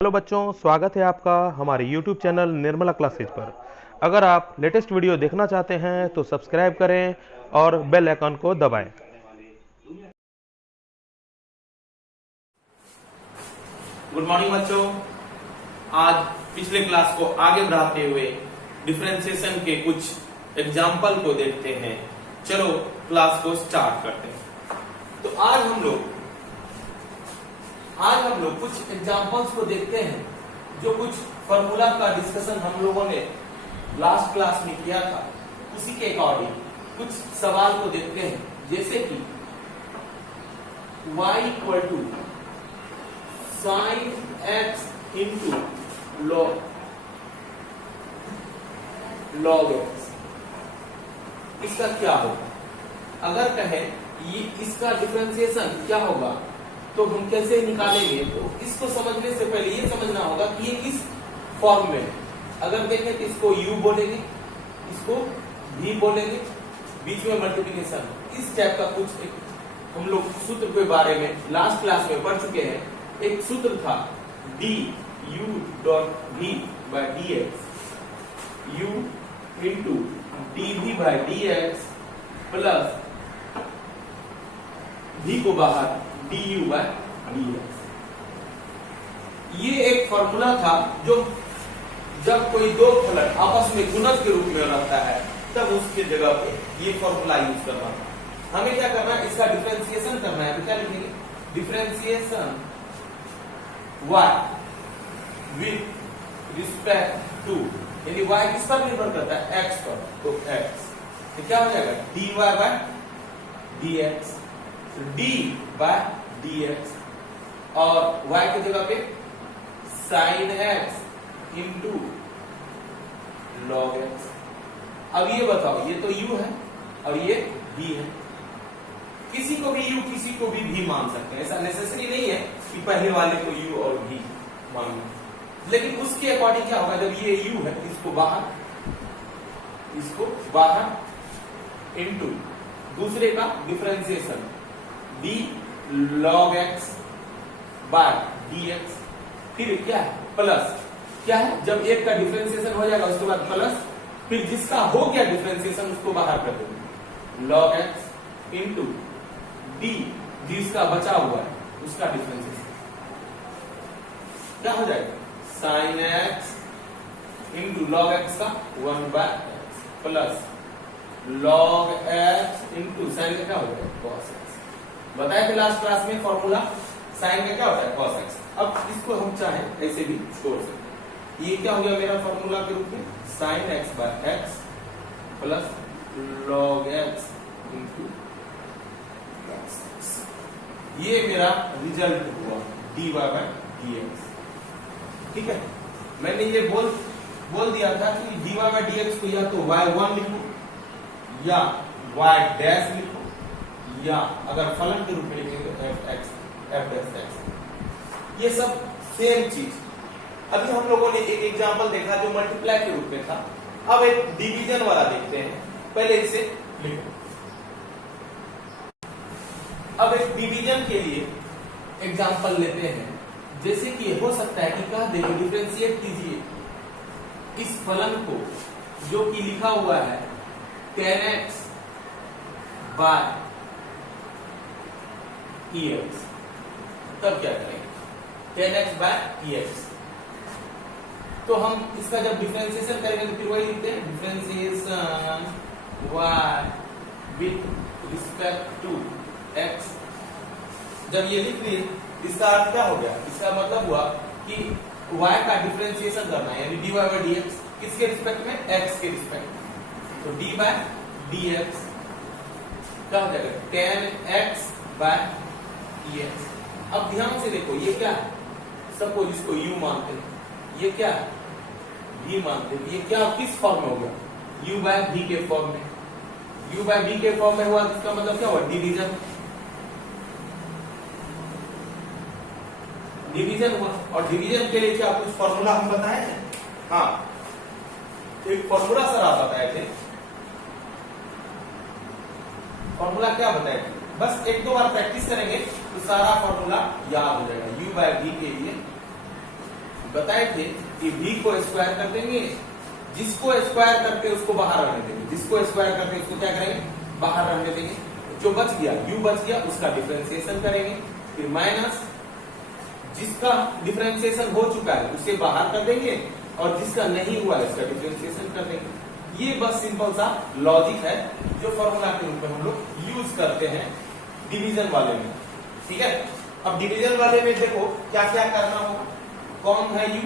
Hello बच्चों, स्वागत है आपका हमारे YouTube चैनल निर्मला क्लासेज पर। अगर आप लेटेस्ट वीडियो देखना चाहते हैं तो सब्सक्राइब करें और बेल आइकन को दबाएं। गुड मॉर्निंग बच्चों। आज पिछले क्लास को आगे बढ़ाते हुए डिफरेंशिएशन के कुछ एग्जाम्पल को देखते हैं। चलो क्लास को स्टार्ट करते हैं। तो आज हम लोग कुछ एग्जाम्पल्स को देखते हैं, जो कुछ फॉर्मूला का डिस्कशन हम लोगों ने लास्ट क्लास में किया था, उसी के अकॉर्डिंग कुछ सवाल को देखते हैं। जैसे कि y equal to sine x into log x, इसका क्या होगा? अगर कहें ये इसका डिफरेंशिएशन क्या होगा तो हम कैसे निकालेंगे? तो इसको समझने से पहले ये समझना होगा कि ये किस फॉर्म में है। अगर देखें तो इसको u बोलेंगे, इसको v बोलेंगे, बीच में मल्टीप्लिकेशन। इस टाइप का कुछ एक हम लोग सूत्र के बारे में लास्ट क्लास में पढ़ चुके हैं। एक सूत्र था d u dot v by dx, u into dv by dx plus v को बाहर du बाय dx। ये एक फॉर्मूला था जो जब कोई दो फलन आपस में गुणज के रूप में रहता है तब उसके जगह पे ये फॉर्मूला यूज करना था। हमें क्या करना है? इसका डिफरेंशिएशन करना है। तो क्या लिखेंगे? Differentiation y with respect to, यानी y किस पर निर्भर करता है? x पर। तो x तो क्या हो जाएगा? dy by dx, d by dx और y की जगह पे sin x into log x। अब ये बताओ, ये तो u है और ये v है। किसी को भी u किसी को भी v मान सकते हैं, ऐसा नेसेसरी नहीं है कि पहले वाले को u और v मान, लेकिन उसके अकॉर्डिंग क्या होगा? जब ये u है इसको बाहर इंटू दूसरे का differentiation d log x by dx, फिर क्या है? प्लस क्या है? जब एक का डिफरेंशिएशन हो जाएगा उसके बाद प्लस, फिर जिसका हो गया डिफरेंशिएशन उसको बाहर कर देंगे, log x इंटू d, जिसका बचा हुआ है उसका डिफरेंशिएशन क्या हो जाएगा? sin x into log x का 1 by x plus log x into sine का क्या हो जाएगा? cos x। बताया थे लास्ट क्लास में फॉर्मूला साइन का क्या होता है? cos x। अब इसको हम चाहें ऐसे भी छोड़ सकते हैं। ये क्या हो गया मेरा फॉर्मूला के रूप में? sin x by x plus log x into cos x। ये मेरा रिजल्ट हुआ dy बाय dx। ठीक है, मैंने ये बोल दिया था कि dy बाय dx को या तो y1 लिखो या y डैश लिखो, या अगर फलन के रूप में लिखेंगे तो f डैश x। ये सब सेम चीज। अभी हम लोगों ने एक एग्जांपल देखा जो मल्टीप्लाई के रूप में था। अब एक डिवीजन वाला देखते हैं। पहले इसे लिखो। अब एक डिवीजन के लिए एग्जांपल लेते हैं। जैसे कि हो सकता है कि कह दे डिफरेंशिएट कीजिए इस फलन को जो कि लिखा हुआ है tan x बाय ex। तब क्या करेंगे? tan x by ex। तो हम इसका जब डिफरेंशिएशन करेंगे तो फिर वही लिखते हैं, differentiation y with respect to x। जब ये लिख दिए इसका अर्थ क्या हो गया? इसका मतलब हुआ कि y का डिफरेंशिएशन करना है, यानी dy बाय dx किसके रिस्पेक्ट में? x के रिस्पेक्ट में। तो d बाय dx क्या हो जाएगा? tan x by ex। अब ध्यान से देखो, ये क्या है? सपोज इसको u मानते हैं, ये क्या है? v मानते हैं। ये क्या किस फॉर्म में हो गया? u बाय v के फॉर्म में। u बाय v के फॉर्म में हुआ, इसका मतलब क्या हुआ? डिवीजन। डिवीजन हुआ। और डिवीजन के लिए क्या कुछ फॉर्मूला हम बताए हैं? हाँ, एक फॉर्मूला सर आप बताए थे। फॉर्मूला क्या बताए थे? बस एक दो बार प्रैक्टिस करेंगे तो सारा फॉर्मूला याद हो जाएगा। u बाय v के लिए बताए थे कि v को स्क्वायर कर देंगे, जिसको स्क्वायर करके उसको बाहर रहने देंगे, जिसको स्क्वायर करके उसको क्या करेंगे, बाहर रहने देंगे। जो बच गया u बच गया उसका डिफरेंशिएशन करेंगे, फिर माइनस जिसका डिफरेंशिएशन हो चुका है उसे बाहर कर देंगे और जिसका नहीं हुआ है उसका डिफरेंशिएशन कर देंगे। ये बस सिंपल सा लॉजिक है जो फॉर्मूला के रूप में हम लोग यूज करते हैं डिवीजन वाले में। ठीक है, अब डिवीजन वाले में देखो क्या क्या करना होगा। कौन है u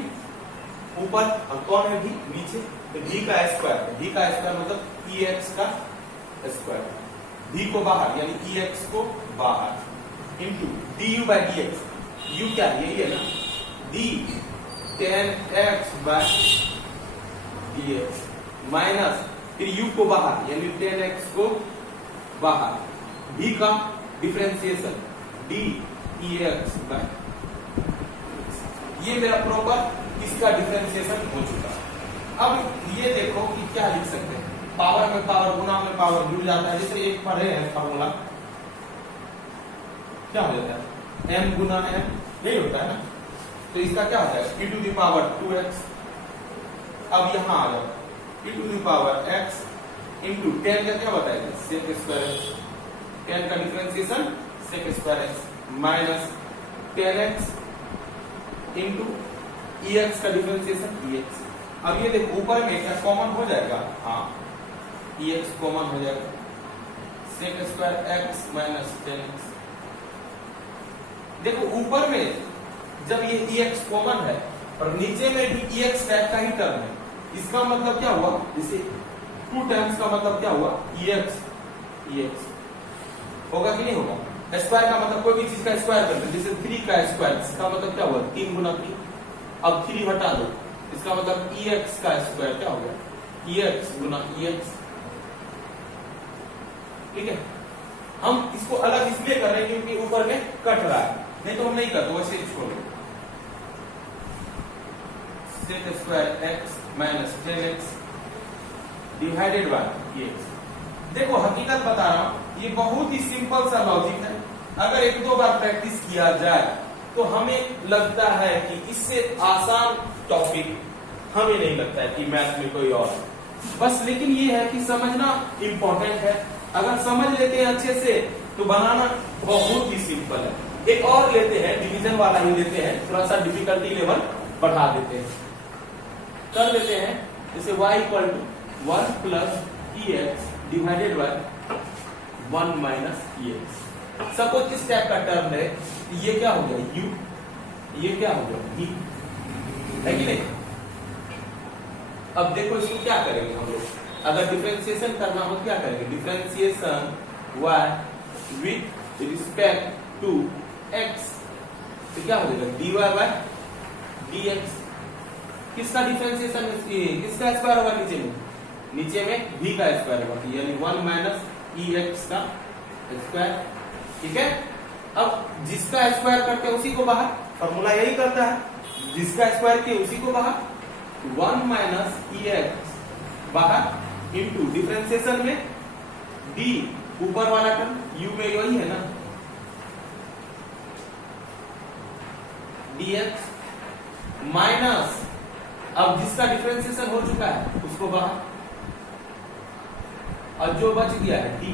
ऊपर और कौन है v नीचे, तो v का स्क्वायर, v का स्क्वायर मतलब ex का स्क्वायर, v को बाहर यानी ex को बाहर into du by dx, u क्या है यही है ना, d tan x by dx minus फिर u को बाहर यानी tan x को बाहर, v का डिफरेंशिएशन d ex बाय, ये मेरा प्रॉपर इसका डिफरेंशिएशन हो चुका। अब ये देखो कि क्या लिख सकते हैं, पावर में पावर, गुना में पावर जुड़ जाता है। जैसे एक पढ़े हैं फॉर्मूला, क्या हो जाता है, m गुना m, यही होता है ना। तो इसका क्या होता है, e to the power 2x। अब यहां आ जाओ, e to the power x into tan का क्या बताएगा, सेक स्क्वायर x, टेन का differentiation sec square x minus 10x into ex का डिफरेंशिएशन ex। अब ये देखो ऊपर में क्या कॉमन हो जाएगा, हाँ ex कॉमन हो जाएगा, सेक स्क्वायर x माइनस 10x। देखो ऊपर में जब ये ex कॉमन है और नीचे में भी ex टाइप का ही टर्म है, इसका मतलब क्या हुआ, जैसे टू टर्म्स का मतलब क्या हुआ, ex होगा कि नहीं होगा। स्क्वायर का मतलब कोई भी चीज का स्क्वायर करते हैं, जैसे 3 का स्क्वायर, इसका मतलब क्या हुआ, 3 गुना 3। अब 3 हटा दो, इसका मतलब ex का स्क्वायर क्या हो गया, ex गुना ex। ठीक है, हम इसको अलग इसलिए कर रहे हैं क्योंकि ऊपर में कट रहा है, नहीं तो हम नहीं करते, वैसे ही छोड़ो। Sec square x minus 10x divided by ex। देखो हकीकत बता रहा हूं, ये बहुत ही सिंपल सा लॉजिक है। अगर एक दो बार प्रैक्टिस किया जाए तो हमें लगता है कि इससे आसान टॉपिक हमें नहीं लगता है कि मैथ में कोई और, बस लेकिन ये है कि समझना इंपॉर्टेंट है। अगर समझ लेते हैं अच्छे से तो बनाना बहुत ही सिंपल है। एक और लेते हैं, डिवीजन वाला ही लेते हैं, थोड़ा सा डिफिकल्टी लेवल बढ़ा देते हैं, कर देते हैं। जैसे y equal to 1 plus ex divided by 1 minus ex। Suppose इस टाइप का टर्म है, ये क्या हो गया u, ये क्या हो गया v, है कि नहीं। अब देखो इसको क्या करेंगे हम लोग, अगर डिफरेंशिएशन करना हो क्या करेंगे, differentiation y with respect to x, तो क्या हो जाएगा dy बाय dx। किसका डिफरेंशिएशन, किसका स्क्वायर होगा नीचे में, नीचे में v का स्क्वायर होगा यानी 1 माइनस ex का स्क्वायर। ठीक है, अब जिसका स्क्वायर करते हैं उसी को बाहर, फॉर्मूला यही करता है, जिसका स्क्वायर किया उसी को बाहर, 1 माइनस ex बाहर इंटू डिफरेंशिएशन में d ऊपर वाला टर्म u में वही है ना dx माइनस, अब जिसका डिफरेंशिएशन हो चुका है उसको बाहर, और जो बच गया है d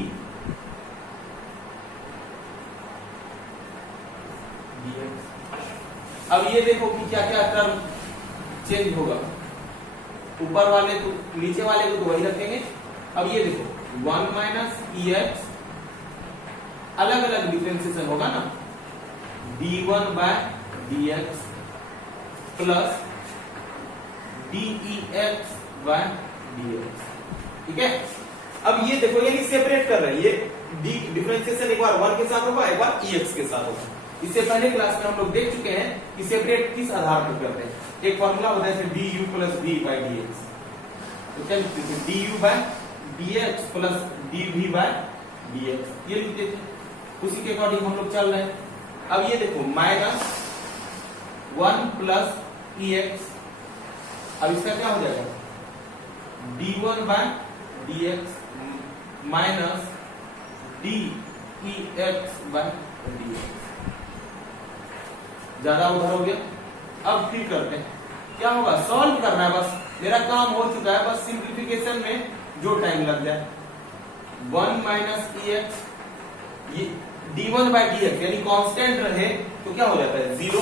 dx। अब ये देखो कि क्या क्या टर्म चेंज होगा, ऊपर वाले तो नीचे वाले को तो वही रखेंगे। अब ये देखो 1 माइनस ex अलग अलग डिफरेंशिएशन होगा ना, d1 by dx plus dex by dx। ठीक है, अब ये देखो ये सेपरेट कर रहे हैं, ये डिफरेंशिएशन एक बार 1 के साथ होगा, एक बार ex के साथ होगा। इससे पहले क्लास में हम लोग देख चुके हैं कि सेपरेट किस आधार पर करते हैं। एक फॉर्मूला होता है du plus v by dx, तो क्या लिखते हैं du by dx plus dv by dx, ये लिखते थे, उसी के अकॉर्डिंग हम लोग चल रहे हैं। अब ये देखो माइनस 1 प्लस ex, अब इसका क्या हो जाएगा d1 by dx minus dex by dx। ज्यादा उधर हो गया अब फिर करते हैं, क्या होगा, सॉल्व करना है, बस मेरा काम हो चुका है, बस सिंप्लीफिकेशन में जो टाइम लग जाए। 1 माइनस EX, ये d1 बाई dx यानी कांस्टेंट रहे तो क्या हो जाता है 0,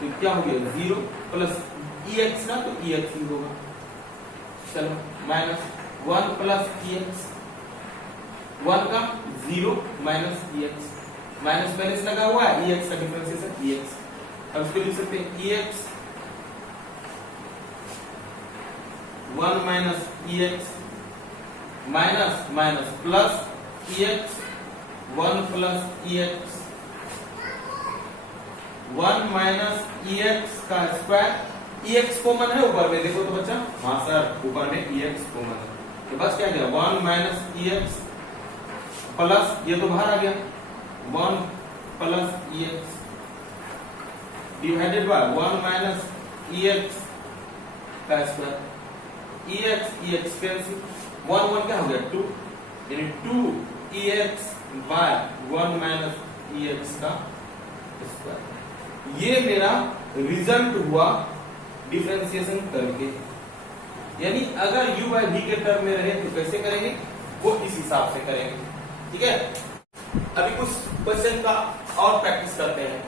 तो क्या हो गया 0 प्लस EX ना, तो EX ही होगा। चलो माइनस 1 प्लस EX, 1 का 0 माइनस EX, माइनस माइनस लगा हुआ है, EX का डिफरेंशिएशन EX। अब इसको लिख सकते हैं EX 1 minus EX minus minus plus EX 1 plus EX 1 minus EX का स्क्वायर, EX कॉमन है ऊपर में, देखो तो बच्चा, हाँ सर ऊपर में EX कॉमन है, तो बस क्या गया 1 माइनस EX प्लस, ये तो बाहर आ गया 1 plus EX divided by 1 minus EX का स्क्वायर, EX कैंसिल, 1 1 क्या हो गया 2, यानी 2EX बाय 1 माइनस EX का स्क्वायर। ये मेरा रिजल्ट हुआ डिफरेंशिएशन करके, यानी अगर u बाय v के टर्म में रहे तो कैसे करेंगे, वो इस हिसाब से करेंगे, ठीक है। अभी कुछ क्वेश्चन का और प्रैक्टिस करते हैं,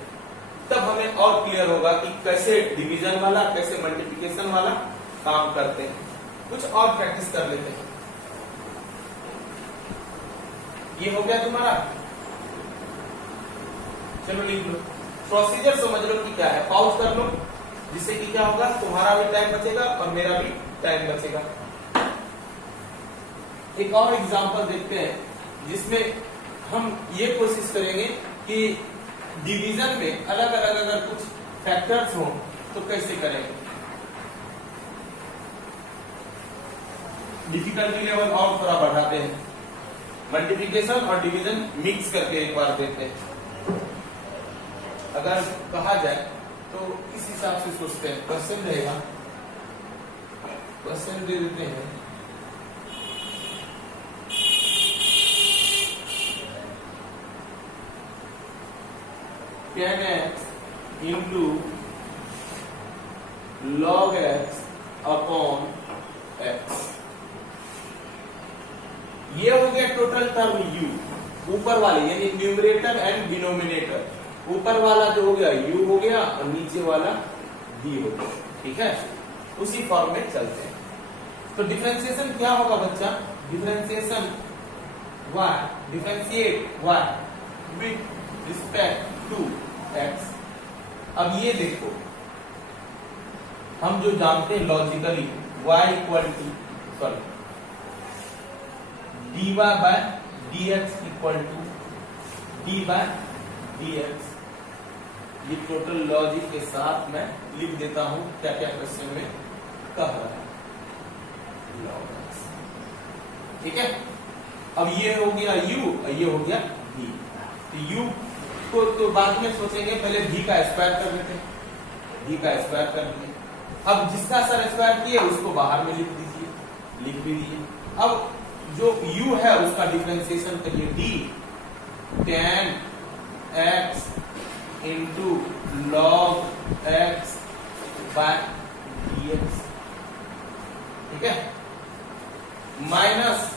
तब हमें और क्लियर होगा कि कैसे डिवीजन वाला, कैसे मल्टीप्लिकेशन वाला काम करते हैं। कुछ और प्रैक्टिस कर लेते हैं। ये हो गया तुम्हारा, चलो लिख लो, प्रोसीजर समझ लो कि क्या है, पॉज कर लो, जिससे कि क्या होगा, तुम्हारा भी टाइम बचेगा और मेरा भी टाइम बचेगा। एक और एग्जांपल देखते हैं जिसमें हम ये कोशिश करेंगे कि डिवीजन में अलग अलग अगर कुछ फैक्टर्स हो तो कैसे करेंगे। डिफिकल्टी लेवल और थोड़ा बढ़ाते हैं, मल्टीप्लिकेशन और डिवीजन मिक्स करके एक बार देखते हैं। अगर कहा जाए तो इस हिसाब से सोचते हैं, क्वेश्चन रहेगा, क्वेश्चन दे देते हैं, tan x into log x upon x, ये हो गया टोटल टर्म u, ऊपर वाले यानी न्यूमरेटर एंड डिनोमिनेटर, ऊपर वाला जो हो गया u हो गया और नीचे वाला v हो गया, ठीक है। उसी फॉर्म में चलते हैं, तो डिफरेंशिएशन क्या होगा बच्चा, differentiation y, differentiate y with respect to x। अब ये देखो, हम जो जानते हैं logically y equal to, sorry dy by dx equal to d by dx, ये टोटल लॉजिक के साथ मैं लिख देता हूं क्या क्या क्वेश्चन में कह रहा है, ठीक है। अब ये हो गया u और ये हो गया v, तो u को तो बाद में सोचेंगे, पहले v का स्क्वायर कर लेते हैं, v का स्क्वायर कर लिए। अब जिसका सर स्क्वायर किए उसको बाहर में लिख दीजिए, लिख भी दिए। अब जो u है उसका डिफरेंशिएशन करिए, d tan x into log x by dx, ठीक है, माइनस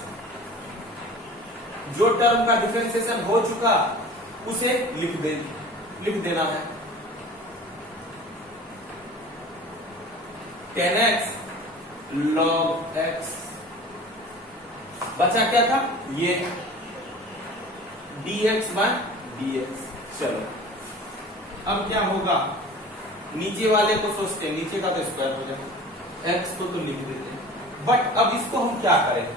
जो टर्म का डिफरेंशिएशन हो चुका उसे लिख देना है, tan x log x, बचा क्या था, ये dx बाय dx। चलो अब क्या होगा, नीचे वाले को सोचते हैं, नीचे का तो स्क्वायर हो जाए, x को तो लिख देते हैं, बट अब इसको हम क्या करें,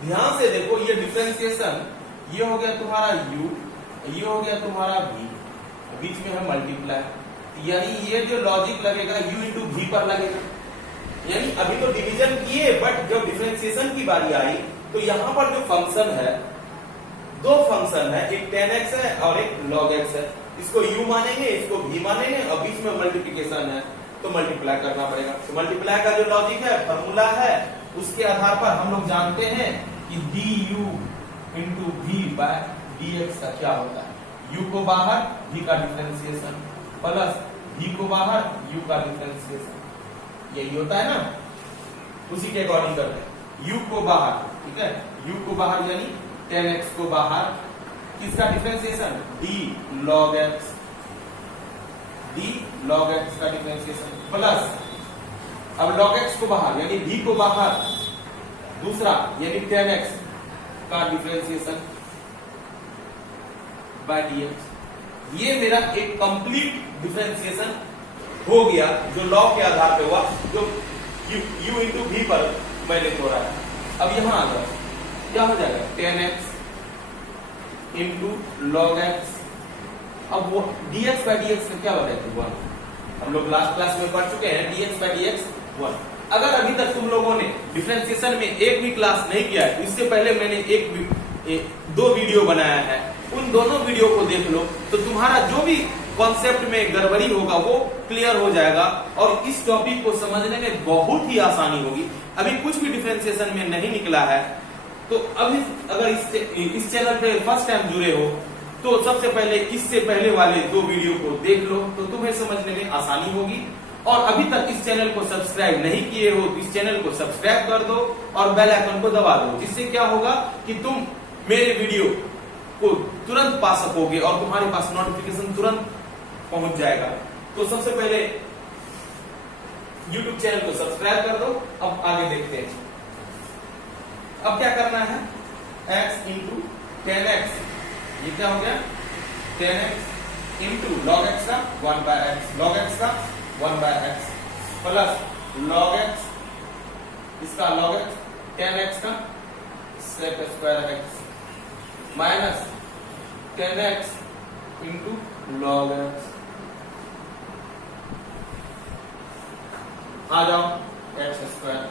ध्यान से देखो, ये डिफरेंशिएशन, ये हो गया तुम्हारा u, ये हो गया तुम्हारा v, बीच में है मल्टीप्लाई, यानी ये जो लॉजिक लगेगा u इंटू v पर लगेगा, यानी अभी तो डिवीजन किए, बट जब डिफरेंशिएशन की बारी आई तो यहां पर जो फंक्शन है, दो फंक्शन है, एक tan x है और एक log x है, इसको u मानेंगे, इसको v मानेंगे, और बीच में मल्टीप्लिकेशन है तो मल्टीप्लाई करना पड़ेगा। तो मल्टीप्लाई का जो लॉजिक है, फॉर्मूला है, उसके आधार पर हम लोग जानते हैं कि du into v by dx का क्या होता है, u को बाहर, v का डिफरेंशिएशन प्लस v को बाहर, u का डिफरेंशिएशन, यही होता है ना, उसी के अकॉर्डिंग करते हैं। u को बाहर, ठीक है, u को बाहर यानी 10x को बाहर, किसका differentiation, d log x, d log x का डिफरेंशिएशन प्लस, अब log x को बाहर यानी v को बाहर, दूसरा यानी 10x का डिफरेंशिएशन बाय dx। ये मेरा एक कंप्लीट डिफरेंशिएशन हो गया जो लॉग के आधार पे हुआ, जो u इंटू v पर मैंने तोड़ा है। अब यहां आ जाओ, क्या हो जाएगा 10x इंटू लॉग x, अब वो dx बाय dx का क्या बताया 1, हम लोग लास्ट क्लास में पढ़ चुके हैं dx बाय dx 1। अगर अभी तक तुम लोगों ने डिफरेंशिएशन में एक भी क्लास नहीं किया है, इससे पहले मैंने दो वीडियो बनाया है, उन दोनों वीडियो को देख लो तो तुम्हारा जो भी कॉन्सेप्ट में गड़बड़ी होगा वो क्लियर हो जाएगा और इस टॉपिक को समझने में बहुत ही आसानी होगी। अभी कुछ भी डिफरेंशिएशन में नहीं निकला है तो अभी अगर इस चैनल पे फर्स्ट टाइम जुड़े हो तो सबसे पहले इससे पहले वाले दो वीडियो को देख लो तो तुम्हें समझने में आसानी होगी। और अभी तक इस चैनल को सब्सक्राइब नहीं किए हो तो इस चैनल को सब्सक्राइब कर दो और बेल आइकन को दबा दो, जिससे क्या होगा कि तुम मेरे वीडियो को तुरंत पा सकोगे और तुम्हारे पास नोटिफिकेशन तुरंत पहुंच जाएगा। तो सबसे पहले YouTube चैनल को सब्सक्राइब कर दो। अब आगे देखते हैं, अब क्या करना है, x इंटू 10x, ये क्या हो गया 10x इंटू log x का 1 बाय x, log x का 1 by x plus log x, इसका log x 10x का sec square x minus 10x into log x। आ जाओ x स्क्वायर,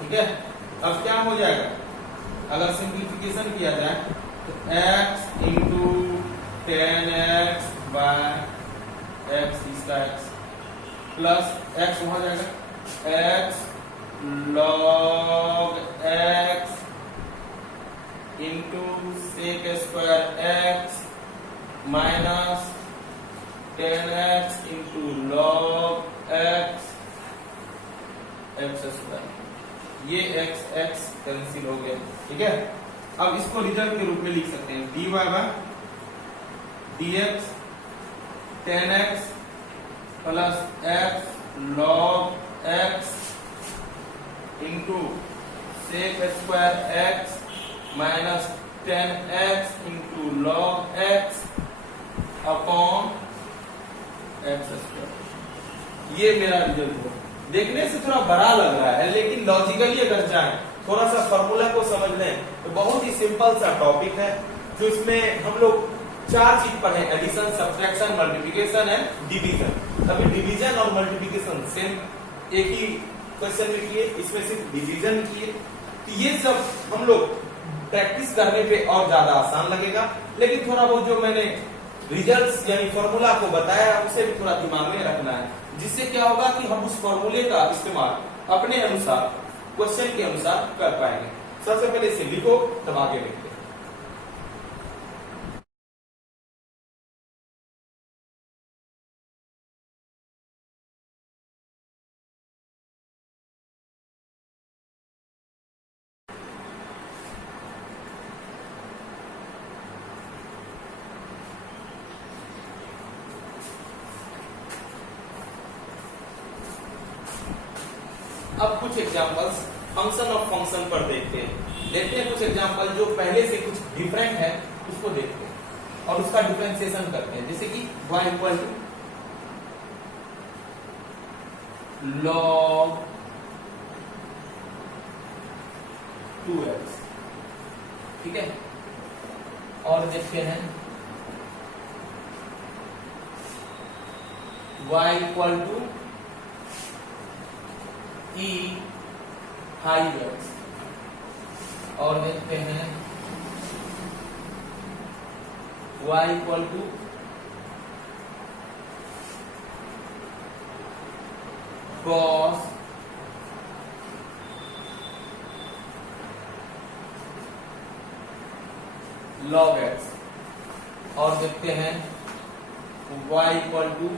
ठीक है। अब क्या हो जाएगा, अगर सिंप्लीफिकेशन किया जाए तो x into 10x by x, इसका x प्लस x वहां जाएगा x log x into sec square x minus 10x into log x square, ये x कैंसिल हो गया, ठीक है। अब इसको रिजल्ट के रूप में लिख सकते हैं dy by dx 10x plus x log x into sec square x minus 10x into log x upon x square, ये मेरा रिजल्ट हुआ। देखने से थोड़ा बड़ा लग रहा है लेकिन लॉजिकली अगर जाए थोड़ा सा फॉर्मूला को समझ लें तो बहुत ही सिंपल सा टॉपिक है, जो इसमें हम लोग 4 चीज पढ़े, addition, subtraction, multiplication and division. अभी डिवीजन और मल्टीप्लिकेशन सेम एक ही क्वेश्चन में किए, इसमें सिर्फ डिवीजन किए, तो ये सब हम लोग प्रैक्टिस करने पे और ज्यादा आसान लगेगा। लेकिन थोड़ा बहुत जो मैंने रिजल्ट्स यानी फॉर्मूला को बताया उसे भी थोड़ा दिमाग में रखना है, जिससे क्या होगा कि हम उस फॉर्मूले का इस्तेमाल अपने अनुसार क्वेश्चन के अनुसार कर पाएंगे। सबसे पहले इसे लिखो, तब आगे देखते हैं। अब कुछ एग्जांपल्स फंक्शन ऑफ फंक्शन पर देखते हैं कुछ एग्जांपल जो पहले से कुछ डिफरेंट है उसको देखते हैं और उसका डिफरेंशिएशन करते हैं। जैसे कि y equal to log 2x, ठीक है। और देखते हैं y equal to e high x, और देखते हैं y equal to cos log x, और देखते हैं y equal to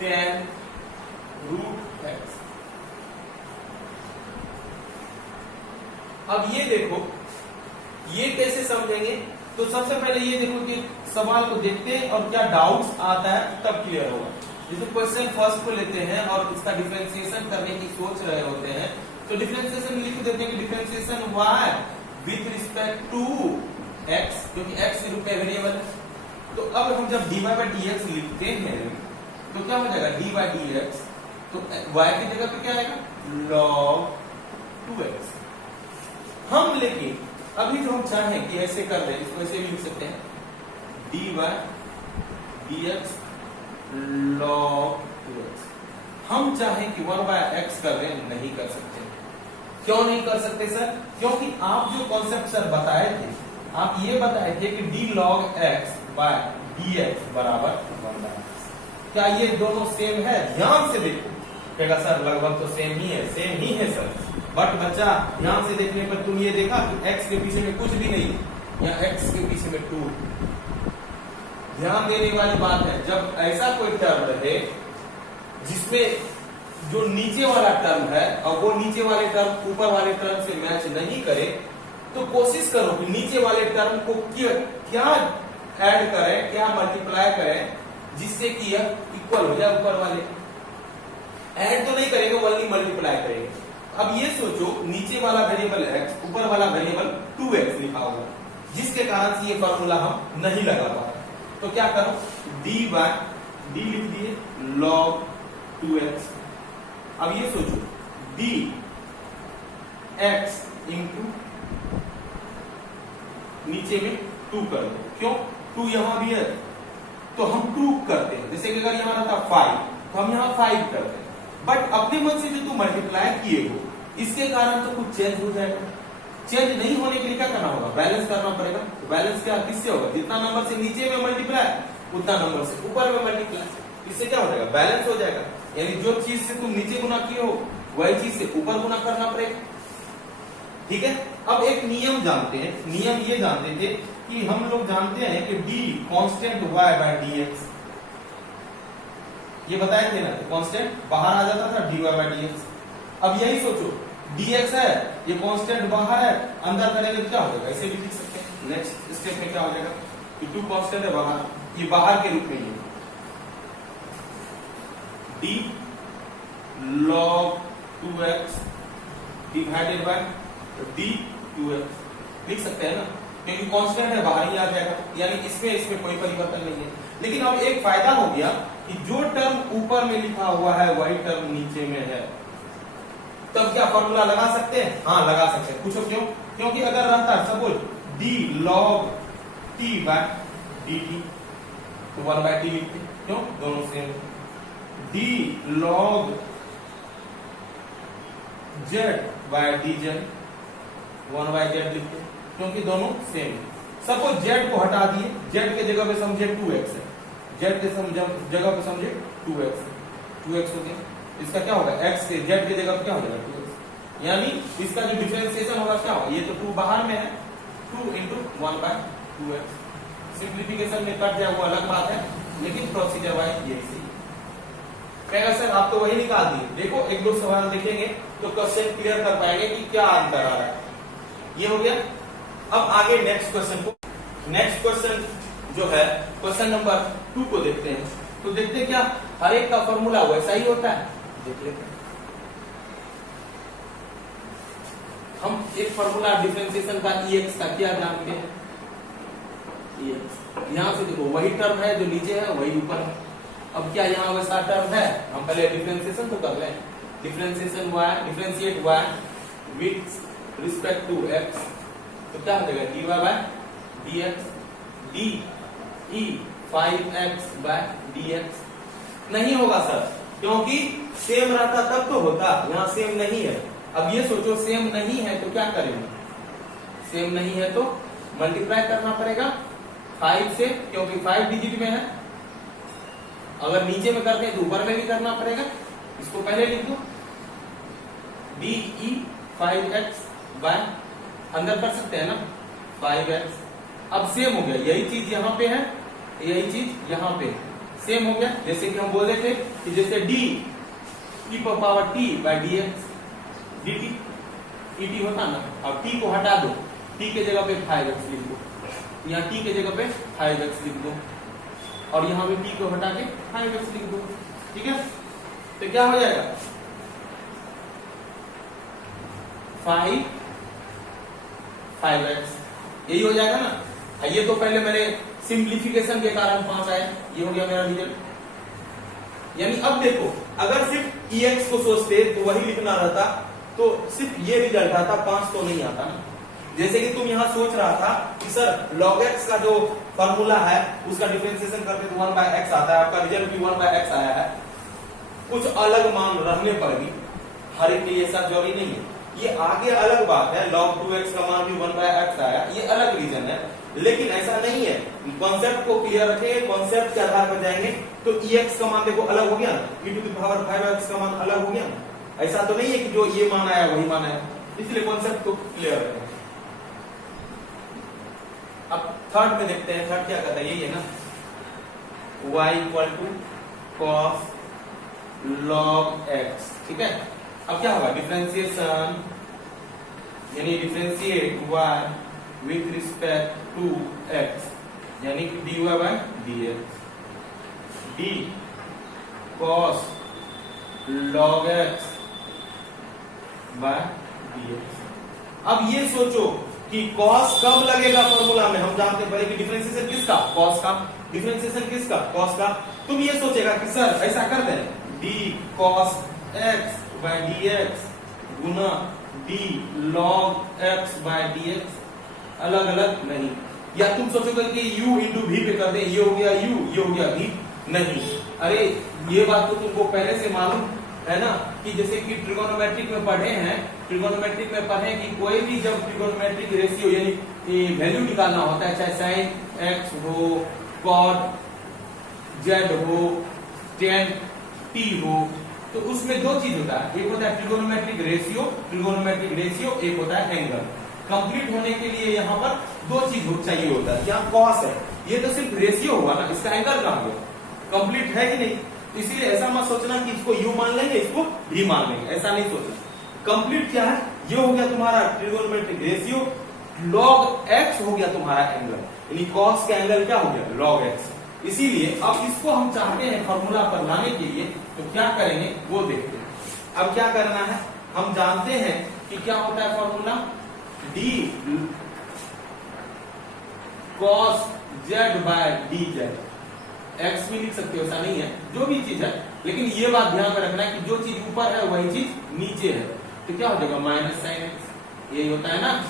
tan root x. अब ये देखो ये कैसे समझेंगे, तो सबसे पहले ये देखो कि सवाल को देखते हैं और क्या डाउट्स आता है तब क्लियर होगा। जैसे क्वेश्चन फर्स्ट को लेते हैं और इसका डिफरेंशिएशन करने की सोच रहे होते हैं, तो डिफरेंशिएशन लिख देते हैं कि differentiation y with respect to x, क्योंकि x के रूप में वेरिएबल है। तो अब हम जब dy by dx लिखते हैं तो क्या हो जाएगा dy by dx, तो y की जगह पे क्या आएगा log 2x। हम लेकिन अभी जो हम चाहें कि ऐसे कर दें, इसको ऐसे भी लिख सकते हैं dy dx log 2x। हम चाहें कि 1 by x कर दें, नहीं कर सकते। क्यों नहीं कर सकते सर? क्योंकि आप जो कॉन्सेप्ट सर बताए थे, आप ये बताए थे कि d log x by dx बराबर 1 by x। क्या ये दोनों सेम है? ध्यान से देखो, कहेगा सर लगभग तो सेम ही है। सेम ही है सर, बट बच्चा ध्यान से देखने पर तुम ये देखा कि x के पीछे में कुछ भी नहीं है, या x के पीछे में 2। ध्यान देने वाली बात है, जब ऐसा कोई टर्म रहे जिसमें जो नीचे वाला टर्म है और वो नीचे वाले टर्म ऊपर वाले टर्म से मैच नहीं करे, तो कोशिश करो कि नीचे वाले टर्म को क्या ऐड करें, क्या मल्टीप्लाई करें जिससे कि यह इक्वल हो जाए ऊपर वाले। ऐड तो नहीं करेंगे, ओनली मल्टीप्लाई करेंगे। अब ये सोचो नीचे वाला वेरिएबल x, ऊपर वाला वेरिएबल 2x लिखा होगा, जिसके कारण से ये फॉर्मूला हम नहीं लगा पा रहे। तो क्या करो d by d लिख दिए log 2x। अब ये सोचो d x इंटू नीचे में 2 कर दो, क्यों 2 यहां भी है तो हम 2 करते हैं। जैसे कि अगर यहां रहता 5 तो हम यहां 5 करते हैं, बट अपने मन से जो तू मल्टीप्लाई किए हो इसके कारण तो कुछ चेंज हो जाएगा। चेंज नहीं होने के लिए क्या करना होगा, बैलेंस करना पड़ेगा। तो बैलेंस क्या किससे होगा, जितना नंबर से नीचे में मल्टीप्लाई उतना नंबर से ऊपर में मल्टीप्लाई। इससे क्या हो जाएगा, बैलेंस हो जाएगा। यानी जो चीज से तुम नीचे गुना किए हो वही चीज से ऊपर गुना करना पड़ेगा। ठीक है। अब एक नियम जानते हैं, नियम ये जानते थे कि हम लोग जानते हैं कि d constant y by dx, ये बताए थे ना, कांस्टेंट बाहर आ जाता था dy by dx। अब यही सोचो dx है, ये कांस्टेंट बाहर है, अंदर करेंगे तो क्या हो जाएगा, ऐसे भी लिख सकते हैं। नेक्स्ट स्टेप में क्या हो जाएगा कि 2 कांस्टेंट है बाहर, ये बाहर के रूप में है d log 2x divided by d 2x लिख सकते हैं ना, क्योंकि कांस्टेंट है बाहर ही आ जाएगा, यानी इसमें कोई परिवर्तन नहीं है। लेकिन अब एक फायदा हो गया कि जो टर्म ऊपर में लिखा हुआ है वही टर्म नीचे में है। तब क्या फॉर्मूला लगा सकते हैं? हाँ लगा सकते हैं। पूछो क्यों? क्योंकि अगर रहता suppose d log t by dt तो 1 by t लिखते, क्यों दोनों same. d log z by dz 1 by z लिखते क्योंकि दोनों सेम। सपोज z को हटा दिए, z के जगह पे समझे 2x है, z के जगह पे समझे 2x हो गया। इसका क्या होगा, x से z की जगह पे क्या हो जाएगा 2x, यानी इसका जो डिफरेंशिएशन होगा क्या होगा, ये तो 2 बाहर में है, 2 into 1 by 2x। सिंप्लीफिकेशन में कट जाए वो अलग बात है, लेकिन प्रोसीजर वाइज ये सही कहेगा सर आप तो वही निकाल दिए। देखो एक दो सवाल देखेंगे तो क्वेश्चन क्लियर कर पाएंगे कि क्या अंतर आ रहा है। ये हो गया। अब आगे नेक्स्ट क्वेश्चन को, नेक्स्ट क्वेश्चन जो है क्वेश्चन नंबर 2 को देखते हैं। तो देखते हैं क्या हर एक का फॉर्मूला वैसा ही होता है, देख लेते हैं। हम एक फॉर्मूला डिफरेंशिएशन का ex का क्या जानते हैं, यहां से देखो वही टर्म है जो नीचे है वही ऊपर है। अब क्या यहाँ वैसा टर्म है, हम पहले डिफरेंशिएशन तो कर लें। Differentiation y, differentiate y with respect to x, तो क्या हो जाएगा dy by dx, d e 5x by dx। नहीं होगा सर, क्योंकि सेम रहता तब तो होता, यहाँ सेम नहीं है। अब ये सोचो सेम नहीं है तो क्या करेंगे, सेम नहीं है तो मल्टीप्लाई करना पड़ेगा 5 से, क्योंकि 5 डिजिट में है। अगर नीचे में करते हैं तो ऊपर में भी करना पड़ेगा। इसको पहले लिख दो d e 5x by, अंदर कर सकते हैं ना 5x। अब सेम हो गया, यही चीज यहाँ पे है, यही चीज यहाँ पे सेम हो गया। जैसे कि हम बोल रहे थे कि जैसे d e power t by dx dt et होता ना, अब t को हटा दो, t के जगह पे 5x लिख दो, यहाँ t के जगह पे 5x लिख दो और यहाँ पे t को हटा के 5x लिख दो, ठीक है। तो क्या हो जाएगा 5x यही हो जाएगा ना। ये तो पहले मैंने सिंप्लीफिकेशन के कारण 5 आया, ये हो गया मेरा रिजल्ट। यानी अब देखो अगर सिर्फ ex को सोचते तो वही लिखना रहता तो सिर्फ ये रिजल्ट आता, 5 तो नहीं आता ना। जैसे कि तुम यहाँ सोच रहा था कि सर log x का जो फॉर्मूला है उसका डिफरेंशिएशन करके तो 1/x आता है, आपका रिजल्ट भी 1/x आया है। कुछ अलग मान रहने पर भी हर एक के लिए ऐसा जरूरी नहीं है, ये आगे अलग बात है। log 2x का मान भी 1/x आया, ये अलग रीजन है, लेकिन ऐसा नहीं है। कॉन्सेप्ट को क्लियर रखेंगे, कॉन्सेप्ट के आधार पर जाएंगे तो ex का मान देखो अलग हो गया ना, e⁵ का मान अलग हो गया ना। ऐसा तो नहीं है कि जो ये मान आया वही मान आया, इसलिए कॉन्सेप्ट को क्लियर रखें। अब थर्ड में देखते हैं, थर्ड क्या कहता है, यही है ना, y = cos log x, ठीक है। अब क्या होगा डिफरेंशिएशन, यानी differentiate y with respect to x, यानी कि dy/dx d cos log x by dx। अब ये सोचो कि cos कब लगेगा फॉर्मूला में, हम जानते हैं पहले कि डिफरेंशिएशन किसका, cos का, डिफरेंशिएशन किसका, cos का। तुम ये सोचेगा कि सर ऐसा कर दें d cos x by dx Guna d log x by dx, अलग अलग नहीं। या तुम सोचोगे कि u इंटू v पे कर दें, ये हो गया u, ये हो गया v, नहीं। अरे ये बात तो तुमको पहले से मालूम है ना कि जैसे कि ट्रिगोनोमेट्रिक में पढ़े हैं, ट्रिगोनोमेट्रिक में पढ़े कि कोई भी जब ट्रिगोनोमेट्रिक रेशियो यानी वैल्यू निकालना होता है, चाहे sin x हो, cot z हो, tan t हो, तो उसमें दो चीज होता है, एक होता है ट्रिगोनोमेट्रिक रेशियो, एक होता है एंगल। कंप्लीट होने के लिए यहाँ पर दो चीज चाहिए होता है। यहाँ cos है, ये तो सिर्फ रेशियो हुआ ना, इसका एंगल कहाँ गया, कंप्लीट है कि नहीं। इसीलिए ऐसा मत सोचना कि इसको u मान लेंगे इसको v मान लेंगे, ऐसा नहीं सोचना। कंप्लीट क्या है, ये हो गया तुम्हारा ट्रिगोनोमेट्रिक रेशियो, log x हो गया तुम्हारा एंगल, यानी cos का एंगल क्या हो गया log x। इसीलिए अब इसको हम चाहते हैं फॉर्मूला पर लाने के लिए, तो क्या करेंगे वो देखते हैं। अब क्या करना है, हम जानते हैं कि क्या होता है formula, d cos z/dz, x भी लिख सकते हो, ऐसा नहीं है, जो भी चीज है, लेकिन ये बात ध्यान में रखना है कि जो चीज ऊपर है वही चीज नीचे है। तो क्या हो जाएगा -sin x, यही होता है ना।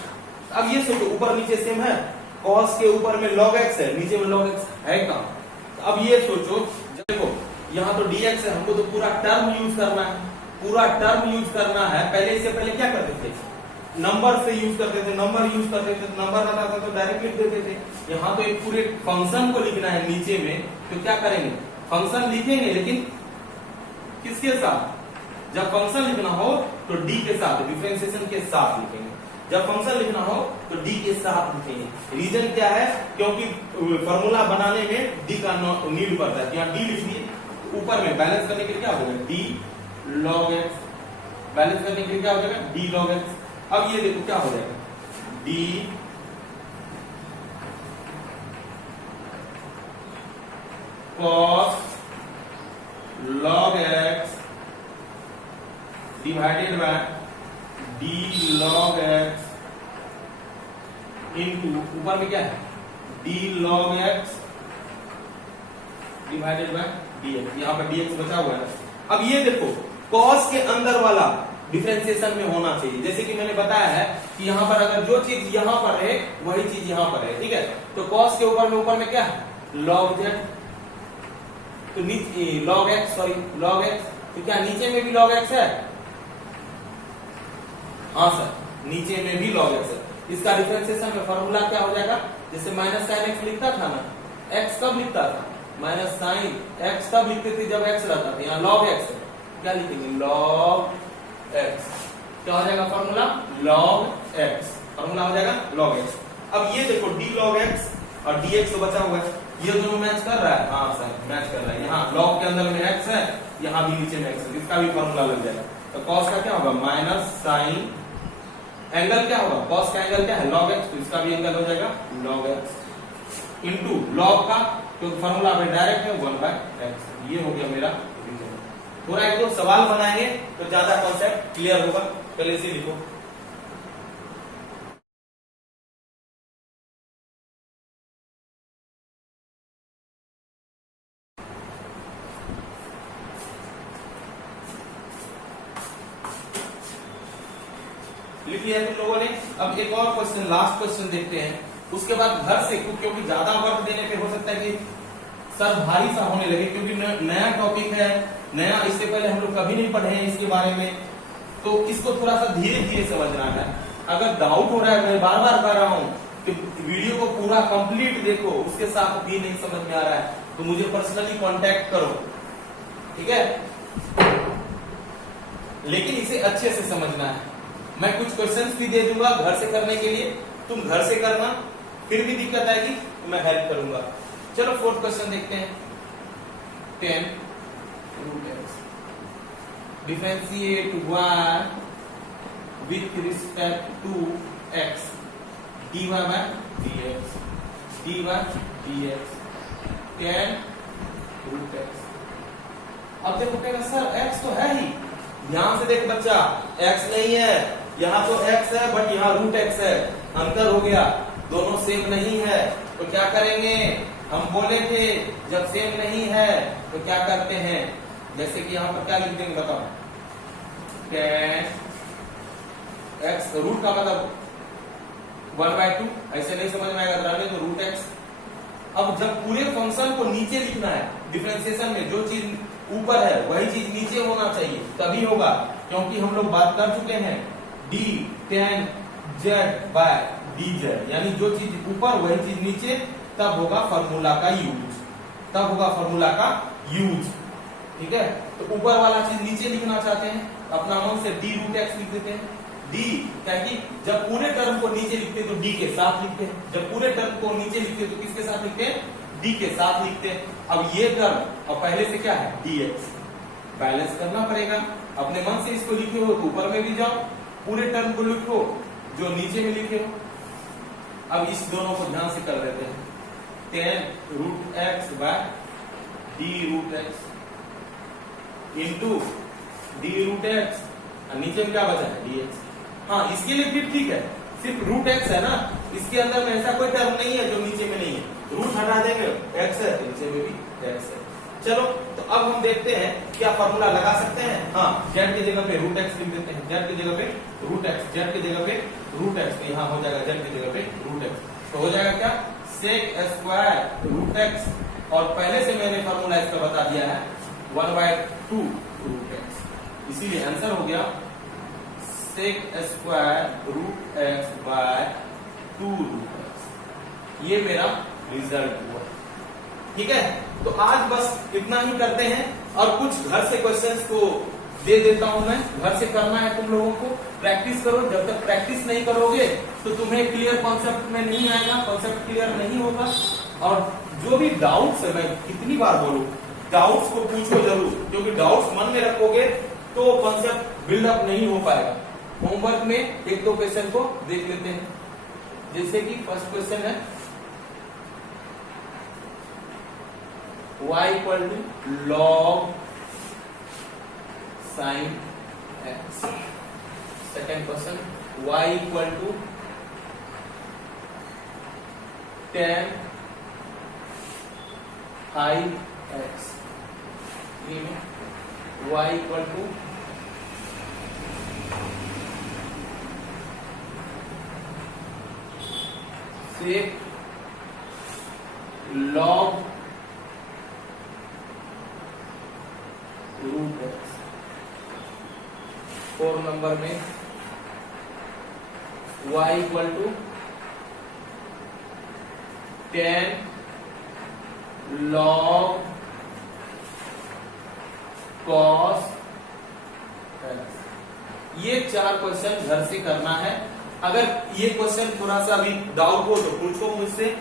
अब ये सोचो ऊपर नीचे सेम है, cos के ऊपर में log x है, नीचे में log x है कहाँ। अब ये सोचो, देखो यहाँ तो dx है, हमको तो पूरा टर्म यूज करना है, पूरा टर्म यूज करना है। पहले इससे पहले क्या करते थे, नंबर से यूज करते थे, नंबर यूज करते थे, नंबर आता था तो डायरेक्ट लिख देते थे। यहाँ तो एक पूरे फंक्शन को लिखना है नीचे में, तो क्या करेंगे, फंक्शन लिखेंगे, लेकिन किसके साथ, जब फंक्शन लिखना हो तो d के साथ, डिफरेंशिएशन के साथ लिखेंगे। जब फंक्शन लिखना हो तो d के साथ लिखेंगे। रीजन क्या है, क्योंकि फॉर्मूला बनाने में d का नीड पड़ता है। यहाँ d लिख दिए, ऊपर में बैलेंस करने के लिए क्या हो जाएगा d log x, बैलेंस करने के लिए क्या हो जाएगा d log x। अब ये देखो क्या हो जाएगा d cos log x divided by d log x into ऊपर में क्या है d log x divided by dx, यहाँ पर dx बचा हुआ है। अब ये देखो cos के अंदर वाला डिफरेंशिएशन में होना चाहिए, जैसे कि मैंने बताया है कि यहाँ पर अगर जो चीज यहाँ पर है वही चीज यहाँ पर है, ठीक है। तो cos के ऊपर में क्या है log z, तो नीचे log x, log x, तो क्या नीचे में भी log x है, हाँ सर नीचे में भी log x है। इसका डिफरेंशिएशन में फॉर्मूला क्या हो जाएगा, जैसे -sin x लिखता था ना, x कब लिखता था, -sin x कब लिखते थे जब x रहता था, यहाँ log x है, क्या लिखेंगे log x, क्या हो जाएगा फॉर्मूला log x, फॉर्मूला हो जाएगा log x। अब ये देखो d log x और dx तो बचा हुआ है, ये दोनों मैच कर रहा है, हाँ सर मैच कर रहा है। यहाँ लॉग के अंदर में x है, यहाँ भी नीचे में x है, इसका भी फॉर्मूला लग जाएगा। तो cos का क्या होगा माइनस साइन, एंगल क्या होगा cos का एंगल क्या है log x, तो इसका भी एंगल हो जाएगा log x इंटू लॉग का, क्योंकि फॉर्मूला पे डायरेक्ट है 1/x। ये हो गया मेरा रीजन। थोड़ा एक दो सवाल बनाएंगे तो ज्यादा कॉन्सेप्ट क्लियर होगा। पहले इसे लिखो। लिख लिया तुम लोगों ने। अब एक और क्वेश्चन, लास्ट क्वेश्चन देखते हैं, उसके बाद घर से, क्योंकि ज्यादा वर्क देने पे हो सकता है कि सर भारी सा होने लगे, क्योंकि नया टॉपिक है, नया, इससे पहले हम लोग कभी नहीं पढ़े हैं इसके बारे में, तो इसको थोड़ा सा धीरे धीरे समझना है। अगर डाउट हो रहा है, मैं बार बार कह रहा हूँ कि वीडियो को पूरा कंप्लीट देखो, उसके साथ भी नहीं समझ में आ रहा है तो मुझे पर्सनली कांटेक्ट करो, ठीक है। लेकिन इसे अच्छे से समझना है। मैं कुछ क्वेश्चंस भी दे दूंगा घर से करने के लिए, तुम घर से करना, फिर भी दिक्कत आएगी तो मैं हेल्प करूंगा। चलो फोर्थ क्वेश्चन देखते हैं। 10 root x differentiate y with respect to x dy by dx dy dx 10 root x। अब देखो कहेगा सर x तो है ही, ध्यान से देख बच्चा, x नहीं है, यहाँ तो x है बट यहाँ रूट x है, अंतर हो गया, दोनों सेम नहीं है। तो क्या करेंगे, हम बोले थे जब सेम नहीं है तो क्या करते हैं, जैसे कि यहाँ पर क्या लिख देंगे बताओ, x रूट का मतलब 1/2, ऐसे नहीं समझ में आएगा रहने तो रूट x। अब जब पूरे फंक्शन को नीचे लिखना है, डिफरेंशिएशन में जो चीज ऊपर है वही चीज नीचे होना चाहिए, तभी होगा, क्योंकि हम लोग बात कर चुके हैं d tan z by dz, यानी जो चीज ऊपर वही चीज नीचे, तब होगा फॉर्मूला का यूज, तब होगा फॉर्मूला का यूज, ठीक है। तो ऊपर वाला चीज नीचे लिखना चाहते हैं, अपना मन से d रूट x लिख देते हैं। d क्या कि जब पूरे टर्म को नीचे लिखते हैं तो d के साथ लिखते हैं, जब पूरे टर्म को नीचे लिखते हैं तो किसके साथ लिखते हैं, d के साथ लिखते हैं। अब ये टर्म और पहले से क्या है dx, बैलेंस करना पड़ेगा। अपने मन से इसको लिखे हो तो ऊपर में भी जाओ, पूरे टर्म को लिखो जो नीचे में लिखे हो। अब इस दोनों को ध्यान से कर देते हैं, 10 root x by d root x into d root x, नीचे में क्या बचा है dx। हाँ इसके लिए फिर ठीक है, सिर्फ रूट x है ना, इसके अंदर में ऐसा कोई टर्म नहीं है जो नीचे में नहीं है, रूट हटा देंगे x है तो नीचे में भी x है। चलो तो अब हम देखते हैं क्या फॉर्मूला लगा सकते हैं। हाँ z की जगह पे रूट x लिख देते हैं, z की जगह पे रूट x, z की जगह पे रूट x, तो यहाँ हो जाएगा z की जगह पे रूट x, तो हो जाएगा क्या सेक स्क्वायर रूट x, और पहले से मैंने फॉर्मूला इसका बता दिया है 1/2 रूट x, इसीलिए आंसर हो गया sec square root x by 2 root x। ये मेरा रिजल्ट हुआ, ठीक है। तो आज बस इतना ही करते हैं, और कुछ घर से क्वेश्चंस को दे देता हूं मैं, घर से करना है तुम लोगों को, प्रैक्टिस करो। जब तक प्रैक्टिस नहीं करोगे तो तुम्हें क्लियर कॉन्सेप्ट में नहीं आएगा, कॉन्सेप्ट क्लियर नहीं होगा। और जो भी डाउट्स है, मैं कितनी बार बोलूं, डाउट्स को पूछो जरूर, क्योंकि डाउट्स मन में रखोगे तो कॉन्सेप्ट बिल्डअप नहीं हो पाएगा। होमवर्क में एक दो क्वेश्चन को देख लेते हैं, जैसे कि फर्स्ट क्वेश्चन है y equal to log sin x। Second question y equal to tan phi x। y equal to sec log root x। 4 number में y equal to tan log cos x। ये 4 question घर से करना है। अगर ये question थोड़ा सा भी डाउट हो तो पूछो मुझसे,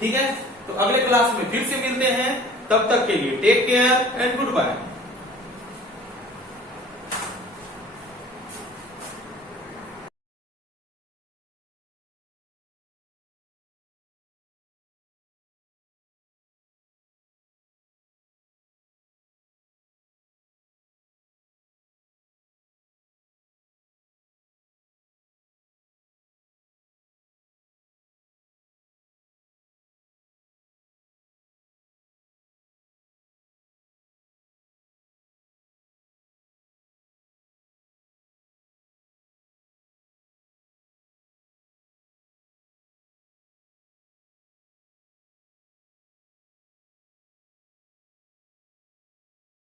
ठीक है। तो अगले क्लास में फिर से मिलते हैं, तब तक के लिए take care and good bye.